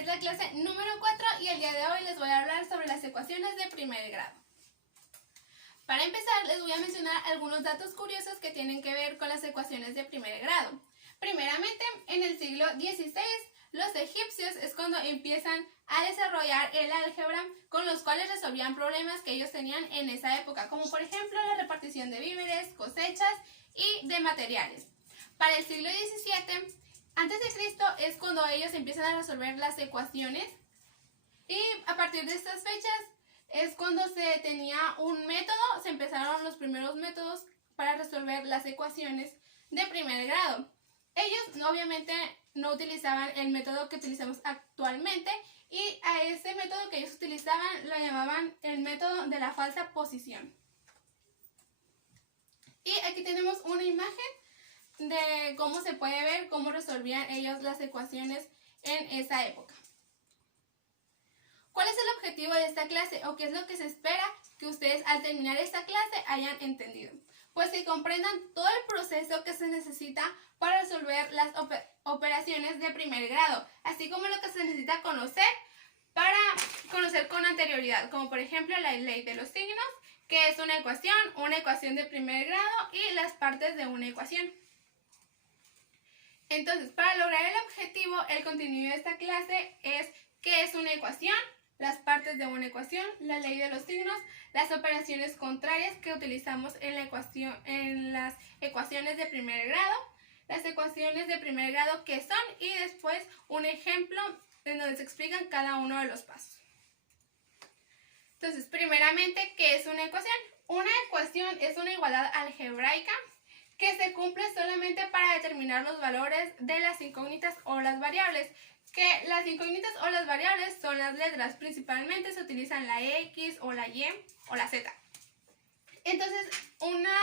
es la clase número 4 y el día de hoy les voy a hablar sobre las ecuaciones de primer grado. Para empezar, les voy a mencionar algunos datos curiosos que tienen que ver con las ecuaciones de primer grado. Primeramente, en el siglo XVI, los egipcios es cuando empiezan a desarrollar el álgebra con los cuales resolvían problemas que ellos tenían en esa época, como por ejemplo la repartición de víveres, cosechas y de materiales. Para el siglo XVII, antes de Cristo, es cuando ellos empiezan a resolver las ecuaciones y a partir de estas fechas es cuando se tenía un método, se empezaron los primeros métodos para resolver las ecuaciones de primer grado. Ellos obviamente no utilizaban el método que utilizamos actualmente y a ese método que ellos utilizaban lo llamaban el método de la falsa posición. Y aquí tenemos una imagen de cómo se puede ver cómo resolvían ellos las ecuaciones en esa época. ¿Cuál es el objetivo de esta clase o qué es lo que se espera que ustedes al terminar esta clase hayan entendido? Pues que comprendan todo el proceso que se necesita para resolver las operaciones de primer grado, así como lo que se necesita conocer para conocer con anterioridad, como por ejemplo la ley de los signos, que es una ecuación de primer grado y las partes de una ecuación. Entonces, para lograr el objetivo, el contenido de esta clase es qué es una ecuación, las partes de una ecuación, la ley de los signos, las operaciones contrarias que utilizamos en las ecuaciones de primer grado, las ecuaciones de primer grado que son y después un ejemplo en donde se explican cada uno de los pasos. Entonces, primeramente, ¿qué es una ecuación? Una ecuación es una igualdad algebraica que se cumple solamente para determinar los valores de las incógnitas o las variables. Que las incógnitas o las variables son las letras, principalmente se utilizan la X o la Y o la Z. Entonces, una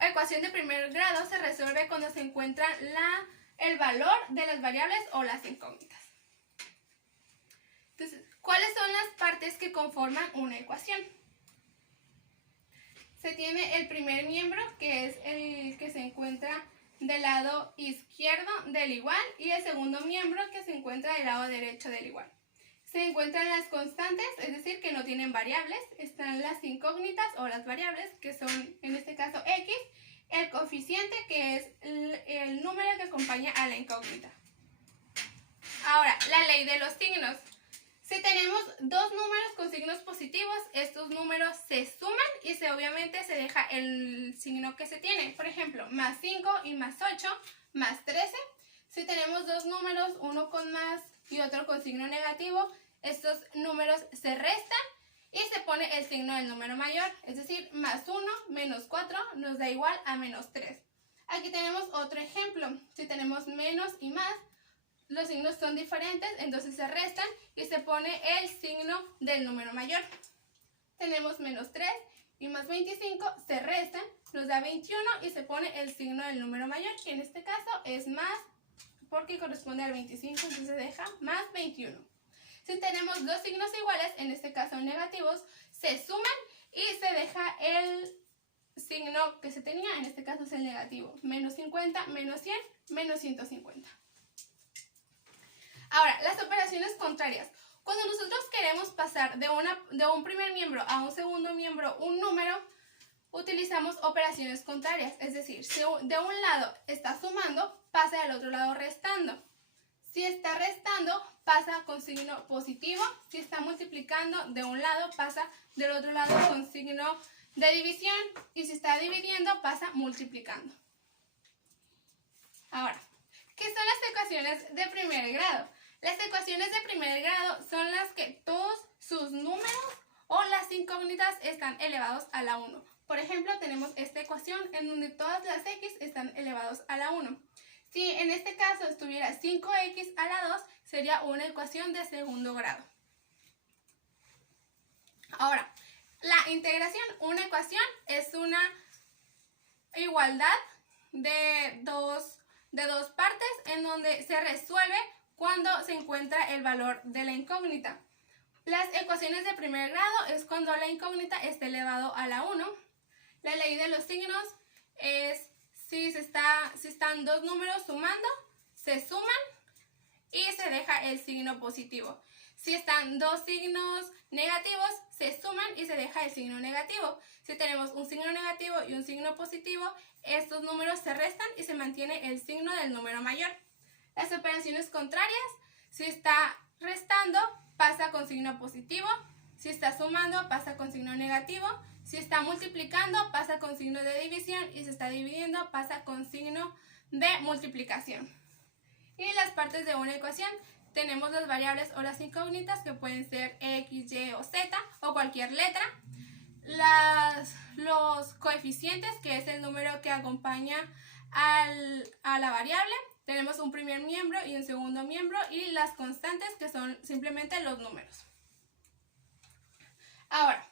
ecuación de primer grado se resuelve cuando se encuentra el valor de las variables o las incógnitas. Entonces, ¿cuáles son las partes que conforman una ecuación? Se tiene el primer miembro, que es el que se encuentra del lado izquierdo del igual, y el segundo miembro que se encuentra del lado derecho del igual. Se encuentran las constantes, es decir, que no tienen variables. Están las incógnitas o las variables, que son en este caso X, el coeficiente, que es el número que acompaña a la incógnita. Ahora, la ley de los signos. Si tenemos dos números con signos positivos, estos números se suman y obviamente se deja el signo que se tiene. Por ejemplo, más 5 y más 8, más 13. Si tenemos dos números, uno con más y otro con signo negativo, estos números se restan y se pone el signo del número mayor. Es decir, más 1 menos 4 nos da igual a menos 3. Aquí tenemos otro ejemplo. Si tenemos menos y más, los signos son diferentes, entonces se restan y se pone el signo del número mayor. Tenemos menos 3 y más 25, se restan, nos da 21 y se pone el signo del número mayor, que en este caso es más, porque corresponde al 25, entonces se deja más 21. Si tenemos dos signos iguales, en este caso negativos, se suman y se deja el signo que se tenía, en este caso es el negativo. Menos 50, menos 100, menos 150. Ahora, las operaciones contrarias. Cuando nosotros queremos pasar de un primer miembro a un segundo miembro un número, utilizamos operaciones contrarias. Es decir, si de un lado está sumando, pasa del otro lado restando. Si está restando, pasa con signo positivo. Si está multiplicando de un lado, pasa del otro lado con signo de división. Y si está dividiendo, pasa multiplicando. Ahora, ¿qué son las ecuaciones de primer grado? Las ecuaciones de primer grado son las que todos sus números o las incógnitas están elevados a la 1. Por ejemplo, tenemos esta ecuación en donde todas las X están elevados a la 1. Si en este caso estuviera 5X a la 2, sería una ecuación de segundo grado. Ahora, la integración, una ecuación es una igualdad de dos partes en donde se resuelve cuando se encuentra el valor de la incógnita. Las ecuaciones de primer grado es cuando la incógnita está elevado a la 1. La ley de los signos es si están dos números sumando, se suman y se deja el signo positivo. Si están dos signos negativos, se suman y se deja el signo negativo. Si tenemos un signo negativo y un signo positivo, estos números se restan y se mantiene el signo del número mayor. Las operaciones contrarias, si está restando, pasa con signo positivo. Si está sumando, pasa con signo negativo. Si está multiplicando, pasa con signo de división. Y si está dividiendo, pasa con signo de multiplicación. Y las partes de una ecuación, tenemos las variables o las incógnitas que pueden ser X, Y o Z o cualquier letra. Los coeficientes, que es el número que acompaña a la variable. Tenemos un primer miembro y un segundo miembro, y las constantes, que son simplemente los números. Ahora,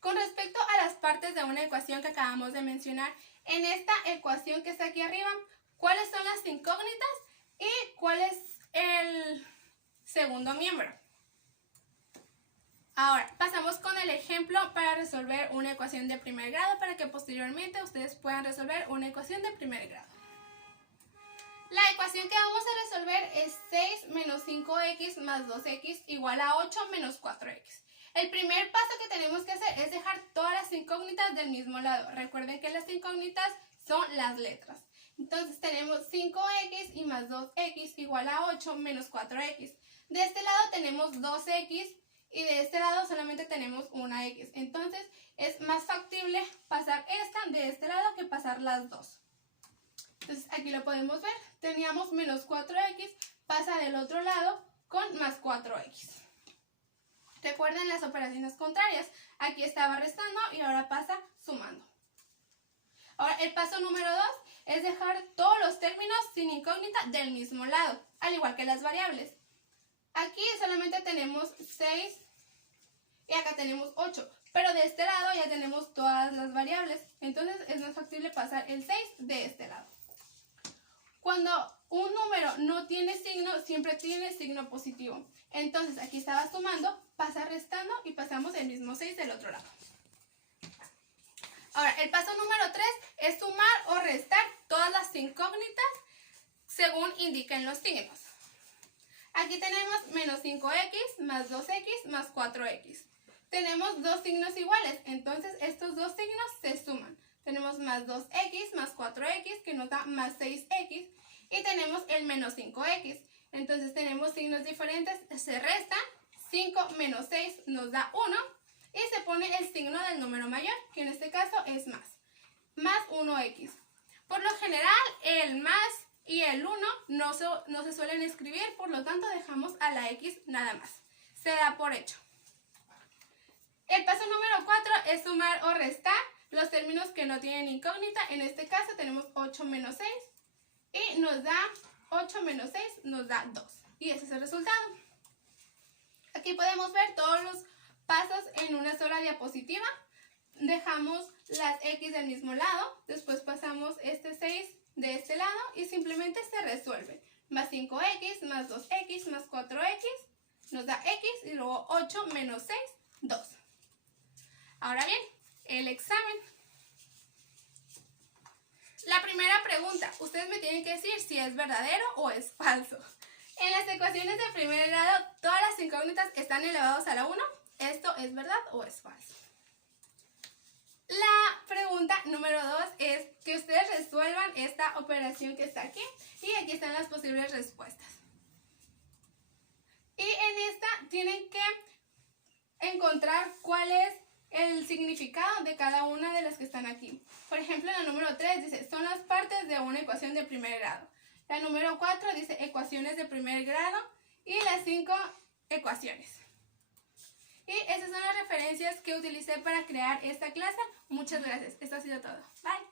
con respecto a las partes de una ecuación que acabamos de mencionar, en esta ecuación que está aquí arriba, ¿cuáles son las incógnitas y cuál es el segundo miembro? Ahora, pasamos con el ejemplo para resolver una ecuación de primer grado, para que posteriormente ustedes puedan resolver una ecuación de primer grado. La ecuación que vamos a resolver es 6 menos 5x más 2x igual a 8 menos 4x. El primer paso que tenemos que hacer es dejar todas las incógnitas del mismo lado. Recuerden que las incógnitas son las letras. Entonces tenemos 5x y más 2x igual a 8 menos 4x. De este lado tenemos 2x y de este lado solamente tenemos una x. Entonces es más factible pasar esta de este lado que pasar las dos. Entonces aquí lo podemos ver. Teníamos menos 4x, pasa del otro lado con más 4x. Recuerden las operaciones contrarias. Aquí estaba restando y ahora pasa sumando. Ahora el paso número 2 es dejar todos los términos sin incógnita del mismo lado, al igual que las variables. Aquí solamente tenemos 6 y acá tenemos 8. Pero de este lado ya tenemos todas las variables. Entonces es más factible pasar el 6 de este lado. Cuando un número no tiene signo, siempre tiene signo positivo. Entonces aquí estaba sumando, pasa restando y pasamos el mismo 6 del otro lado. Ahora, el paso número 3 es sumar o restar todas las incógnitas según indiquen los signos. Aquí tenemos menos 5x más 2x más 4x. Tenemos dos signos iguales, entonces estos dos signos se suman. Tenemos más 2x más 4x, que nos da más 6x. Y tenemos el menos 5x. Entonces tenemos signos diferentes, se restan. 5 menos 6 nos da 1. Y se pone el signo del número mayor, que en este caso es más. Más 1x. Por lo general, el más y el 1 no se suelen escribir, por lo tanto dejamos a la x nada más. Se da por hecho. El paso número 4 es sumar o restar los términos que no tienen incógnita. En este caso tenemos 8 menos 6 y nos da 8 menos 6 nos da 2. Y ese es el resultado. Aquí podemos ver todos los pasos en una sola diapositiva. Dejamos las x del mismo lado, después pasamos este 6 de este lado y simplemente se resuelve. Más 5x más 2x más 4x nos da x y luego 8 menos 6, 2. Ahora bien, el examen. La primera pregunta, ustedes me tienen que decir si es verdadero o es falso. En las ecuaciones de primer grado, todas las incógnitas están elevadas a la 1. ¿Esto es verdad o es falso? La pregunta número 2 es que ustedes resuelvan esta operación que está aquí. Y aquí están las posibles respuestas. Y en esta tienen que encontrar cuál es el significado de cada una de las que están aquí. Por ejemplo, la número 3 dice, son las partes de una ecuación de primer grado. La número 4 dice, ecuaciones de primer grado. Y las 5, ecuaciones. Y esas son las referencias que utilicé para crear esta clase. Muchas gracias. Esto ha sido todo. Bye.